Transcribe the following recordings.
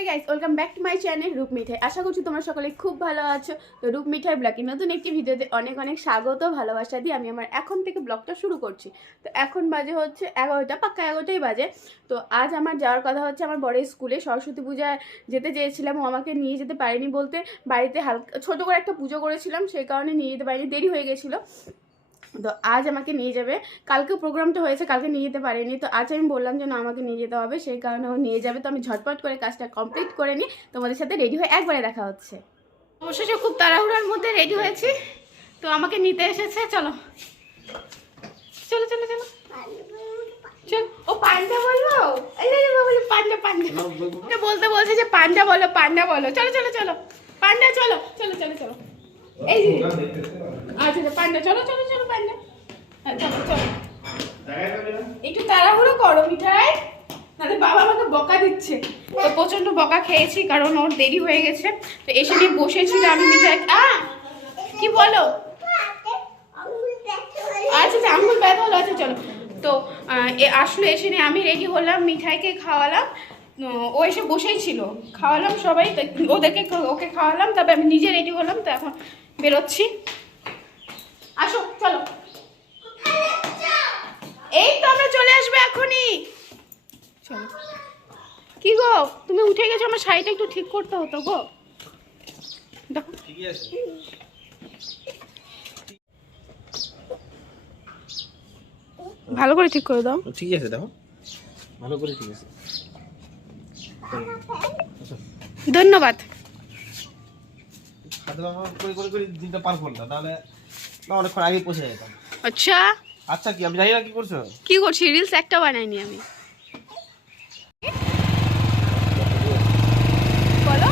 Hey guys, welcome back to my channel Roop Mithai. আশা করছি তোমরা সকলে খুব ভালো আছো। তো রূপ মিঠাই ব্লগের নতুন একটি ভিডিওতে অনেক অনেক স্বাগত ভালোবাসা দিয়ে আমি আমার এখন থেকে ব্লগটা শুরু করছি। তো এখন বাজে হচ্ছে 11টা, পাক্কা 11টাই বাজে। তো আজ আমার যাওয়ার কথা হচ্ছে আমার বড় স্কুলে। সরস্বতী পূজায় যেতে চেয়েছিলাম, ও আমাকে নিয়ে যেতে পারেনি বলতে বাড়িতে হালকা ছোটো করে একটা পুজো করেছিলাম, সেই কারণে নিয়ে যেতে পারিনি, দেরি হয়ে গেছিলো। তো আজ আমাকে নিয়ে যাবে। কালকে প্রোগ্রামটা হয়েছে, কালকে নিয়ে যেতে পারিনি। তো আজ আমি বললাম যে না, আমাকে নিয়ে যেতে হবে, সেই কারণে ও নিয়ে যাবে। তো আমি ঝটপট করে কাজটা কমপ্লিট করে নিই, তোমাদের সাথে রেডি হয়ে একবারে দেখা হচ্ছে। অবশেষে খুব তাড়াহুড়ার মধ্যে রেডি হয়েছি, তো আমাকে নিতে এসেছে। চলো চলো চলো চলো চল। ও পান্ডা বলবো, পান্ডা পান্ডা বলতে বলছে যে পান্ডা বলো পান্ডা বলো। চলো চলো চলো পান্ডা, চলো চলো চলো চলো। এই যে আচ্ছা পান্ডা, চলো চলো চলো পান্ডা, চলো চলো। একটু তাড়াহুড়ো করো মিঠাই, তাহলে বাবা আমাকে বকা দিচ্ছে। তো প্রচন্ড বকা খেয়েছি কারণ ওর দেরি হয়ে গেছে। তো এসে নিয়ে বসেছিল, আমি মিঠাই কি বলো, আচ্ছা আঙুল ব্যথা হলো, আচ্ছা চলো। তো আসলে এসে নিয়ে আমি রেডি হলাম, মিঠাইকে খাওয়ালাম, ও এসে বসেই ছিল, খাওয়ালাম সবাই, ওদেরকে ওকে খাওয়ালাম, তবে আমি নিজে রেডি হলাম। তো এখন বেরোচ্ছি, আসো চলো। এই তো আমরা চলে আসবে এখনই, চলো। কি গো, তুমি উঠে গেছো, আমার শাড়িটা একটু ঠিক করতে হতো গো। দেখো ঠিকই আছে, ভালো করে ঠিক করে দাও। ঠিক আছে, দেখো ভালো করে ঠিক আছে। ধন্যবাদ। দিনটা পার করলাম, তাহলে অনেকক্ষণ আগে পৌঁছে যেতাম। আচ্ছা আচ্ছা, কি আমি জানি না কি করছো। কি করছি, রিলস একটা বানাইনি আমি। বলো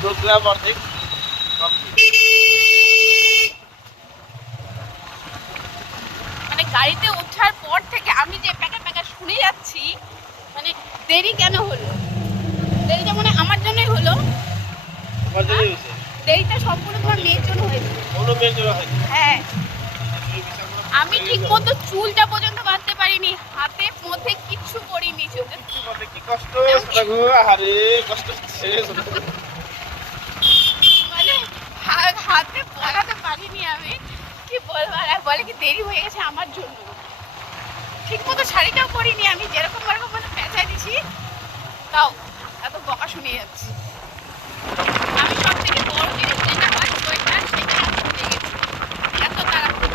প্রোগ্রাম অর্ধেক মানে গাড়িতে ওঠার পর থেকে আমি যে প্যাকা প্যাকা শুনে যাচ্ছি, মানে দেরি কেন হলো, দেরিটা মানে আমার জন্যই হলো। দেরিটা সম্পূর্ণ তোমার মেয়ের জন্য হয়েছে। হ্যাঁ, আমি ঠিক মতো চুলটা পর্যন্ত বাঁধতে পারিনি, হাতের মধ্যে কিচ্ছু করিনি। কি কষ্ট, আরে কষ্ট হচ্ছে, মানে হাতে পরাতে পারিনি আমি, কি বলবো। আর বলে কি দেরি হয়ে গেছে আমার জন্য, ঠিক মতো শাড়িটাও পরিনি আমি, যেরকম ওরকম মানে পেঁচাই দিছি, তাও এত বকা শুনে যাচ্ছি। আমি সব থেকে বড় জিনিস যেটা হয় ওইটার, সেটা ভুলে গেছি, এত তাড়াহুড়ো।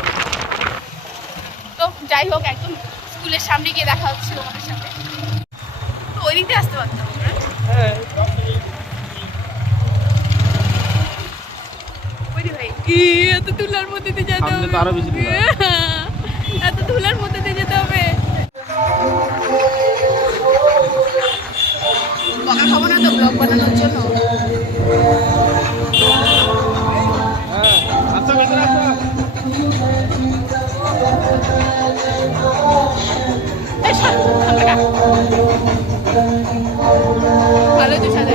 তো যাই হোক, একদম স্কুলের সামনে গিয়ে দেখা হচ্ছে তোমাদের সাথে। তো ওই দিকতে আসতে পারতাম। এত ধুলার মধ্যে দিয়ে যেতে হবে, এত ধুলার মধ্যে দিয়ে যেতে হবে। বকা খাবো না তো ব্লগ বানানোর জন্য। ভালো তো সাদা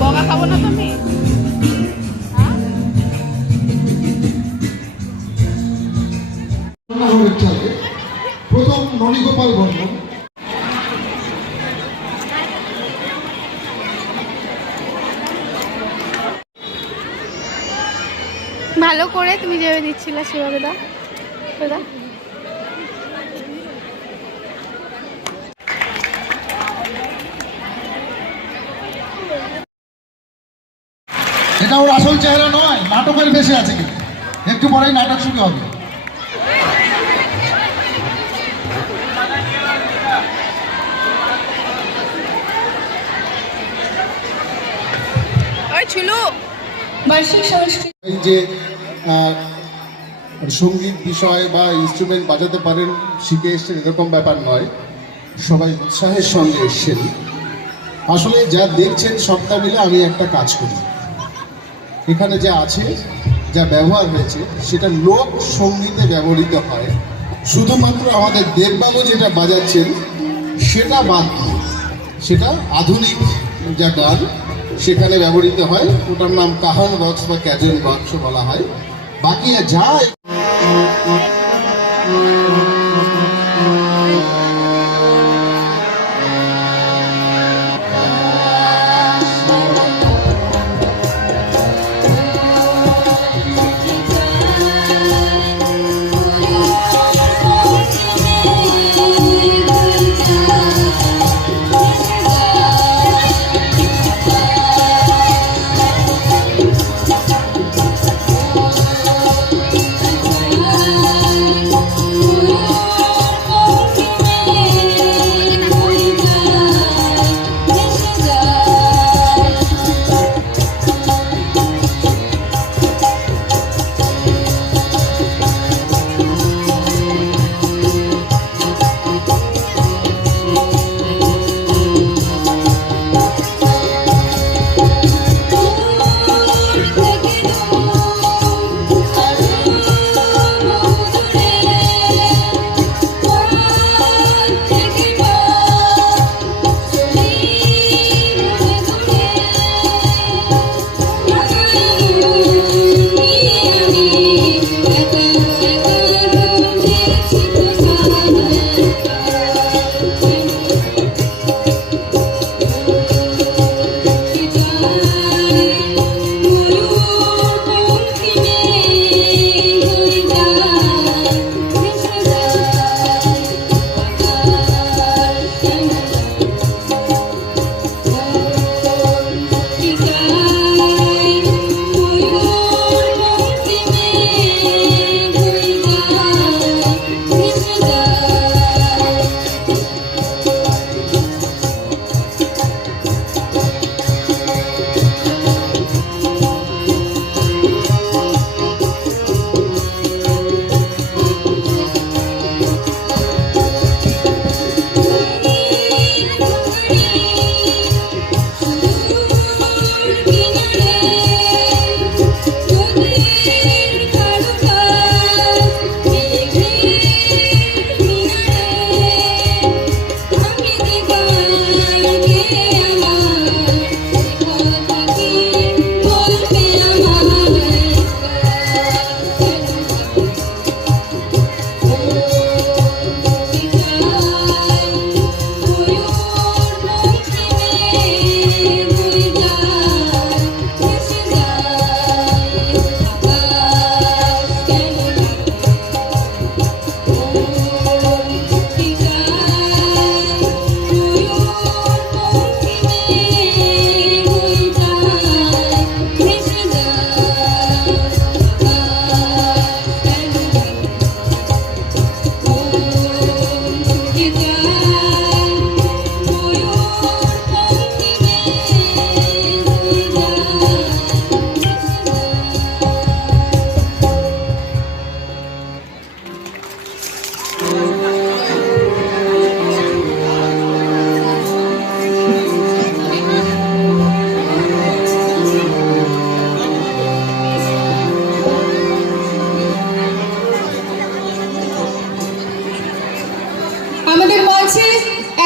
বকা খাবো না তো আমি। প্রথম ননীগোপাল বর্মন, ভালো করে তুমি যেভাবে দিচ্ছিলে সেভাবে দাও, দাদা। এটা ওর আসল চেহারা নয়, নাটকের বেশে আছে, কিন্তু একটু পরেই নাটক শুরু হবে। এই যে সঙ্গীত বিষয় বা ইনস্ট্রুমেন্ট বাজাতে পারেন, শিখে এসছেন, এরকম ব্যাপার নয়, সবাই উৎসাহের সঙ্গে এসছেন। আসলে যা দেখছেন সবটা মিলে আমি একটা কাজ করি, এখানে যা আছে, যা ব্যবহার হয়েছে, সেটা লোক সঙ্গীতে ব্যবহৃত হয়। শুধুমাত্র আমাদের দেববাবু যেটা বাজাচ্ছেন সেটা বাদ দিয়ে, সেটা আধুনিক যা গান সেখানে ব্যবহৃত হয়, ওটার নাম কাহন বক্স বা ক্যাজন বক্স বলা হয়। বাকি যা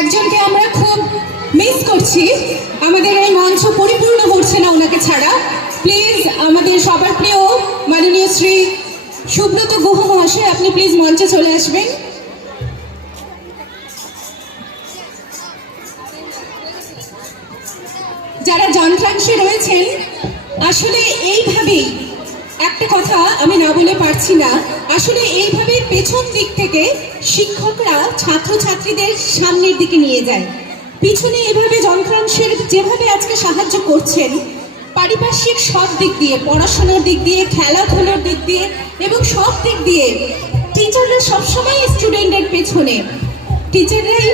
একজনকে আমরা খুব মিস করছি, আমাদের এই মঞ্চ পরিপূর্ণ করছে না ওনাকে ছাড়া। প্লিজ আমাদের সবার প্রিয় মাননীয় শ্রী সুব্রত গুহ মহাশয়, আপনি প্লিজ মঞ্চে চলে আসবেন। যারা যন্ত্রাংশে রয়েছেন, আসলে এইভাবেই একটা কথা আমি না বলে পারছি না, আসলে এইভাবে পেছন দিক থেকে শিক্ষকরা ছাত্রছাত্রীদের সামনের দিকে নিয়ে যায়। পিছনে এভাবে যন্ত্রাংশের যেভাবে আজকে সাহায্য করছেন, পারিপার্শ্বিক সব দিক দিয়ে, পড়াশোনার দিক দিয়ে, খেলাধুলার দিক দিয়ে এবং সব দিক দিয়ে টিচাররা সবসময় স্টুডেন্টের পেছনে, টিচাররাই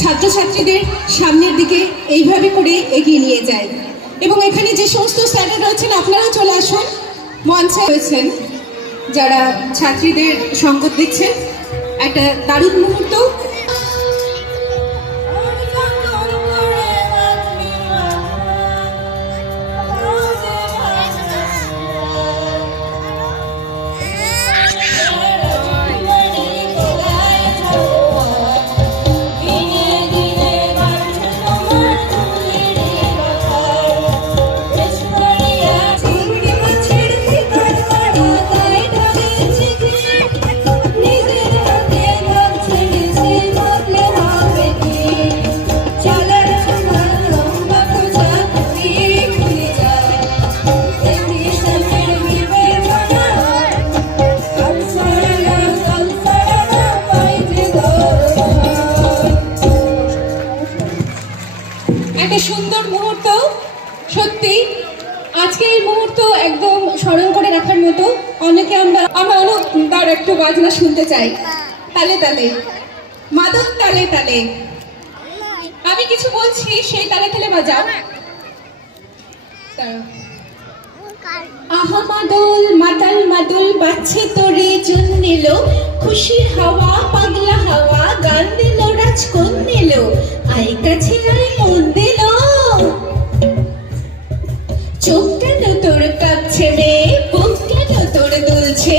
ছাত্রছাত্রীদের সামনের দিকে এইভাবে করে এগিয়ে নিয়ে যায়। এবং এখানে যে সমস্ত স্যাররা রয়েছেন, আপনারাও চলে আসুন। মঞ্চে রয়েছেন যারা ছাত্রীদের সঙ্গত দিচ্ছেন, একটা দারুণ মুহূর্ত। সুন্দর মুহূর্ত, সত্যি আজকে এই মুহূর্ত একদম স্মরণ করে রাখার মতো। অনেকে আমরা অনুদার একটু বাজনা শুনতে চাই, তালে তালে, মাদক তালে তালে। আমি কিছু বলছি, সেই তালে তালে বাজাও। আহা মাদল মাতাল মাদল বাজছে তোরে জুন নিল, খুশির হাওয়া পাগলা হাওয়া গান দিল রাজকন নিল, আই কাছে আই মন দিল। চোখ কেন তোর কাঁপছে রে, বুক কেন তোর দুলছে,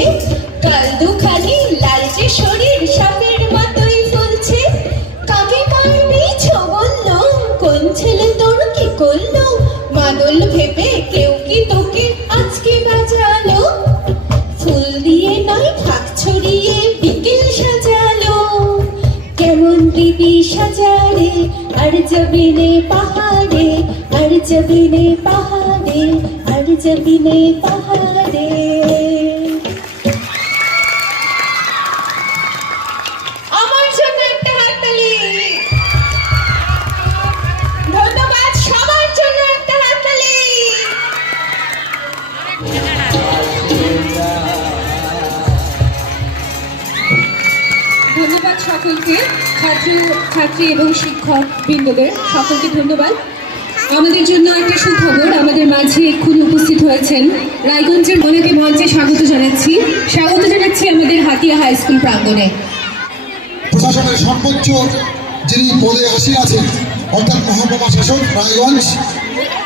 কাল দুখানি লালচে শরীর সাপের মতোই ফুলছে। কাকে মারবি ছো বললো, কোন ছেলে তোর কি করলো, মাদল ভেবে কেউ কি তোকে আজকে বাজালো, ফুল দিয়ে নয় ফাঁক ছড়িয়ে বিকেল সাজালো। কেমন দিবি সাজারে আর জবিনে পাহাড়ে, আর জবিনে পাহাড়ে, আর জবিনে পাহাড়ে। আমার জন্য একটা হাততালি। ধন্যবাদ, সবার জন্য একটা হাততালি। ধন্যবাদ সকলকে, ছাত্রী এবং শিক্ষক বৃন্দদের সকলকে ধন্যবাদ। আমাদের জন্য একটা সুখবর, আমাদের মাঝে এক্ষুনি উপস্থিত হয়েছেন রায়গঞ্জের ওনাকে মঞ্চে স্বাগত জানাচ্ছি আমাদের হাতিয়া হাই স্কুল প্রাঙ্গণে। প্রশাসনের সর্বোচ্চ যিনি পদে আসীন আছেন, অর্থাৎ মহকুমা শাসক রায়গঞ্জ,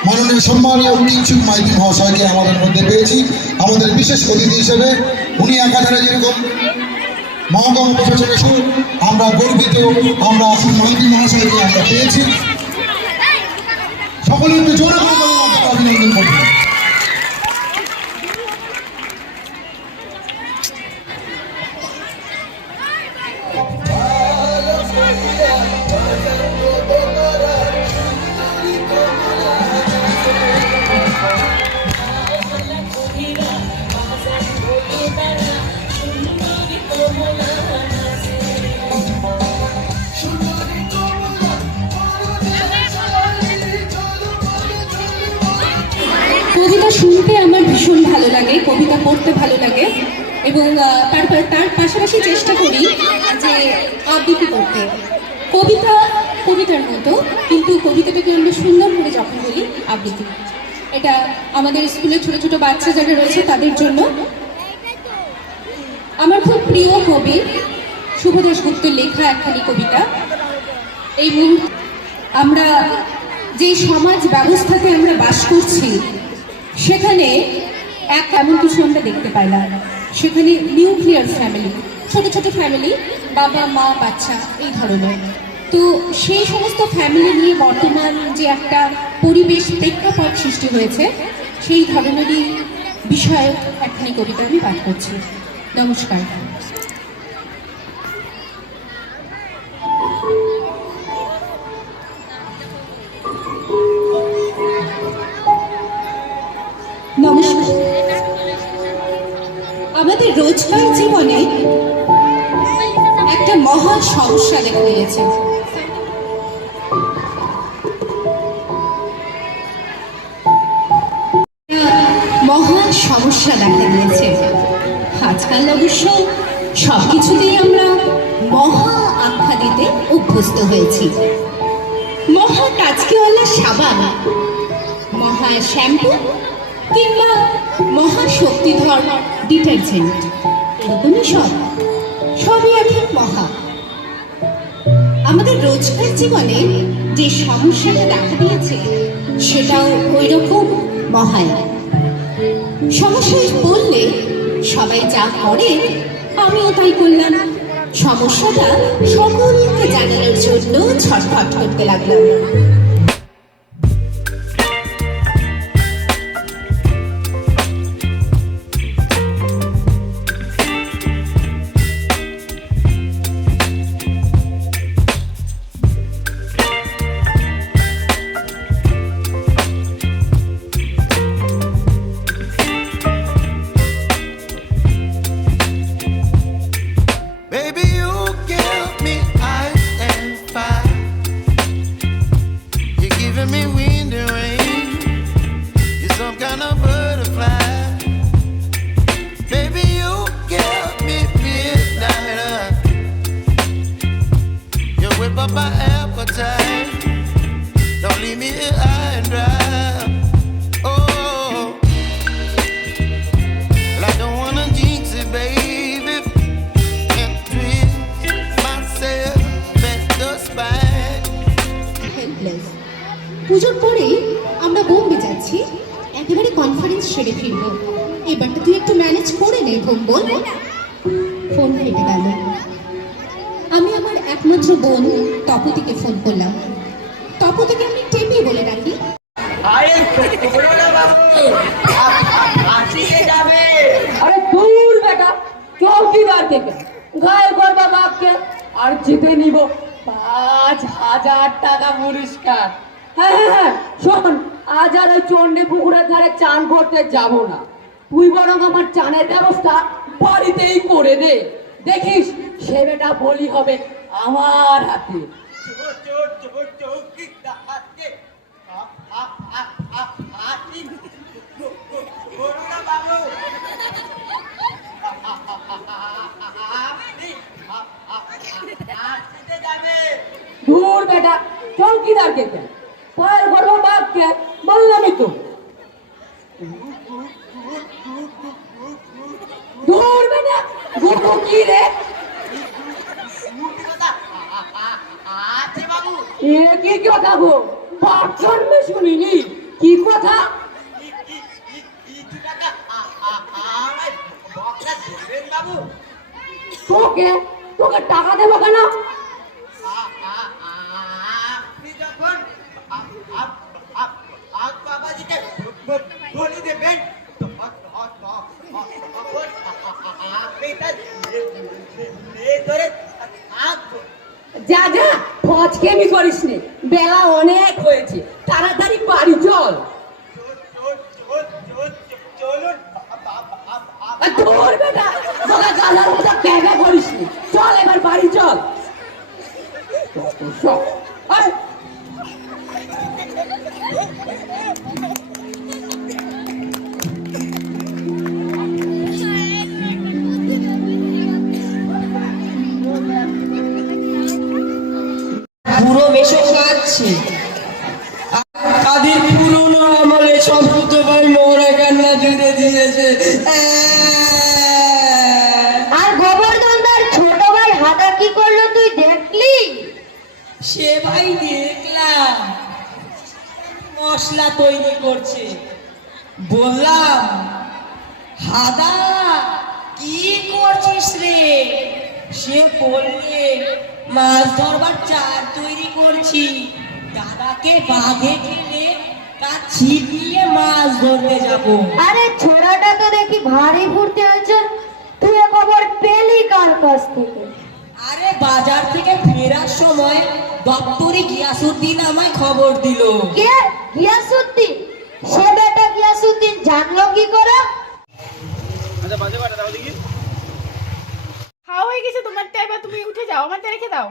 মাননীয় সম্মানীয় কিংসুক মাইতি মহাশয়কে আমাদের মধ্যে পেয়েছি আমাদের বিশেষ অতিথি হিসেবে। উনি একাধারে যেরকম মহকুমা প্রশাসনের সঙ্গে আমরা গর্বিত, আমরা মাইতি মহাশয়কে আমরা পেয়েছি। সকলে একটু জোরে করে অভিনন্দন করব। কবিতা শুনতে আমার ভীষণ ভালো লাগে, কবিতা পড়তে ভালো লাগে, এবং তার পাশাপাশি চেষ্টা করি যে আবৃত্তি করতে। কবিতার মতো, কিন্তু কবিতাটাকে আমরা সুন্দর করে যখন বলি আবৃত্তি। এটা আমাদের স্কুলে ছোট ছোট বাচ্চা যারা রয়েছে তাদের জন্য। আমার খুব প্রিয় কবি শুভ দাশগুপ্তের লেখা একখানি কবিতা। এই মুহূর্তে আমরা যে সমাজ ব্যবস্থাতে আমরা বাস করছি, সেখানে এমন কিছু আমরা দেখতে পাই না। সেখানে নিউক্লিয়ার ফ্যামিলি, ছোট ছোট ফ্যামিলি, বাবা মা বাচ্চা এই ধরনের। তো সেই সমস্ত ফ্যামিলি নিয়ে বর্তমান যে একটা পরিবেশ প্রেক্ষাপট সৃষ্টি হয়েছে, সেই ধরনেরই বিষয়ক একখানি কবিতা আমি পাঠ করছি। নমস্কার। নমস্কার। আমাদের রোজকার জীবনে একটা মহা সমস্যা দেখা দিয়েছে। মহা সমস্যা দেখা দিয়েছে। আজকাল অবশ্য সবকিছুতেই আমরা মহা আখ্যা দিতে অভ্যস্ত হয়েছি। মহা কাজকিওয়ালা সাবান, মহা শ্যাম্পু, কিংবা মহাশক্তিধর ডিটারজেন্ট, এরকমই সবই এখন মহা। আমাদের রোজকার জীবনে যে সমস্যাটা দেখা দিয়েছে, সেটাও ওই রকম মহায়। সমস্যায় পড়লে সবাই যা করে, আমিও তাই করলাম। সমস্যাটা সকলকে জানানোর জন্য ছটফট করতে লাগলাম। Baby, you give me ice and fire. the rain. You're some kind of butterfly. Baby, you give me midnight. You whip up my appetite. Don't leave me here high and dry. Oh, well, I don't wanna jinx it, baby, and twist myself at the spine. Helpless. পুজোর পরেই আমরা বোম্বে যাচ্ছি, একেবারে conference সেরে ফিরবো। এবারটা তুই একটু ম্যানেজ করে নে ভোম্বল। ফোন কেটে গেল। আমি আমার একমাত্র বোন তপতিকে ফোন করলাম। তপতিকে আমি টেপি বলে রাখি। আরে দূর বেটা, চৌকিদার থেকে গায়ে করবা বাপকে আর জিতে নিব 5,000 টাকা পুরস্কার। হ্যাঁ হ্যাঁ হ্যাঁ, শোন, আজ আর ওই চণ্ডী পুকুরের ধারে চান করতে যাব না। তুই বরং আমার চানের ব্যবস্থা বাড়িতেই করে দে। দেখিস সে বেটা বলি হবে আমার হাতে। দূর বেটা, চৌকিদারকে কেন, পায়ের গর্ব বাঘকে বললামই তো। দূর বেটা, গুরু কি রে? এ কি কথা গো? বাপ জন্মে শুনিনি। কি কথা? তোকে তোকে টাকা দেবো কেন? যা যা, ফচকেমি করিস নি, বেলা অনেক হয়েছে, তাড়াতাড়ি বাড়ি চল। তোর বেটা তোকে গালার মতো ক্যাগা করিস নি, চল এবার বাড়ি চল। পুরো মেশো কাঁদছে। কাদের পুরোনো আমলে সম্পূর্ণ ভাই মোরা কান্না জুড়ে দিয়েছে। আর গোবর্ধনদার ছোট ভাই হাদা কি করলো তুই দেখলি? সে ভাই দেখলাম মশলা তৈরি করছে। বললাম, হাদা কি করছিস রে? সে বললে, মাছ ধরবার চার তৈরি করছি। দাদাকে বাঘে খেলে তার ছিপ নিয়ে মাছ ধরতে যাবো। আরে ছোড়াটা তো দেখি ভারী ফুর্তি হয়েছে, তুই এ খবর পেলি কার কাছ থেকে? আরে বাজার থেকে ফেরার সময় দপ্তরে গিয়াসুদ্দিন আমায় খবর দিল। কে গিয়াসুদ্দিন? সে বেটা গিয়াসুদ্দিন জানলো কি করে? আচ্ছা বাজে বাটা দাও দেখি। খাওয়া হয়ে গেছে তোমারটা, এবার তুমি উঠে যাও, আমারটা রেখে দাও।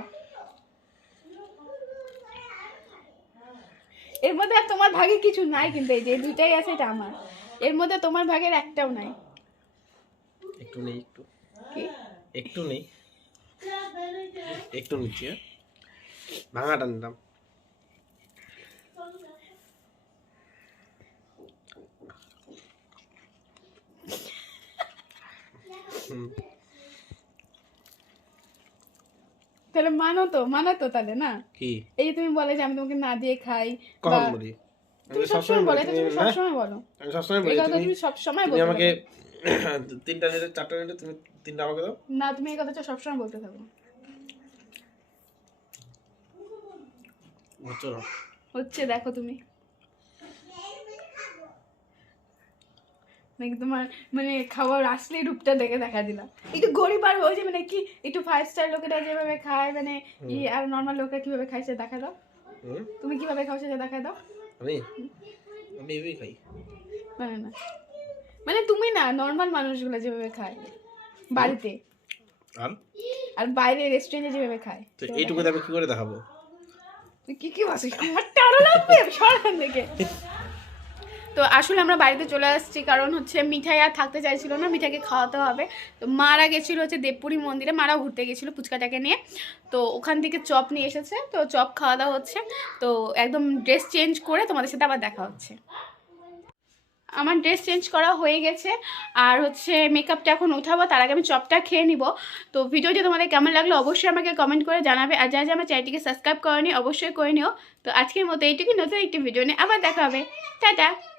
এর মধ্যে আর তোমার ভাগে কিছু নাই, কিন্তু এই যে দুইটাই আছে এটা আমার। এর মধ্যে তোমার ভাগের একটাও নাই। একটু নেই, একটু কি একটু নেই, একটু নিচ্ছি। ভাঙাটা নিলাম। তাহলে মানো তো তাহলে না। কি এই যে তুমি বলে যে আমি তোমাকে না দিয়ে খাই, কখন বলি? তুমি সবসময় বলো, এটা তুমি সবসময় বলো। আমি সবসময় বলি, এই কথা তুমি সবসময় তুমি বলতে আমাকে থাকো। 3টা নিলে 4টা নিলে তুমি 3টা আমাকে দাও। না, তুমি এই কথাটা সবসময় বলতে থাকো। চলো হচ্ছে দেখো তুমি, নাকি তোমার মানে খাবার আসলেই রূপটা দেখে দেখা দিলাম। একটু গরিব আর ওই যে মানে কি একটু 5 স্টার লোকেরা যেভাবে খায়, মানে আর নর্মাল লোকেরা কিভাবে খায় সেটা দেখা দাও। তুমি কিভাবে খাও সেটা দেখা দাও। আমি এভাবেই খাই। মানে না, মানে তুমি না, নর্মাল মানুষগুলো যেভাবে খায় বাড়িতে আর আর বাইরে রেস্টুরেন্টে যেভাবে খায়। তো এইটুকুতে আমি কি করে দেখাবো? কি কি বাসি আমার টাড়া লাগবে সরান থেকে। তো আসলে আমরা বাড়িতে চলে আসছি, কারণ হচ্ছে মিঠাই আর থাকতে চাইছিল না, মিঠাইকে খাওয়াতে হবে। তো মারা গেছিলো হচ্ছে দেবপুরি মন্দিরে, মারা ঘুরতে গেছিলো পুচকাটাকে নিয়ে, তো ওখান থেকে চপ নিয়ে এসেছে, তো চপ খাওয়া দাওয়া হচ্ছে। তো একদম ড্রেস চেঞ্জ করে তোমাদের সাথে আবার দেখা হচ্ছে। আমার ড্রেস চেঞ্জ করা হয়ে গেছে, আর হচ্ছে মেকআপটা এখন উঠাবো, তার আগে আমি চপটা খেয়ে নিব। তো ভিডিওটি তোমাদের কেমন লাগলো অবশ্যই আমাকে কমেন্ট করে জানাবে, আর যা যা আমার চ্যানেলটিকে সাবস্ক্রাইব করেনি অবশ্যই করে নিও। তো আজকের মতো এইটুকু, নতুন একটি ভিডিও নিয়ে আবার দেখা হবে। টাটা।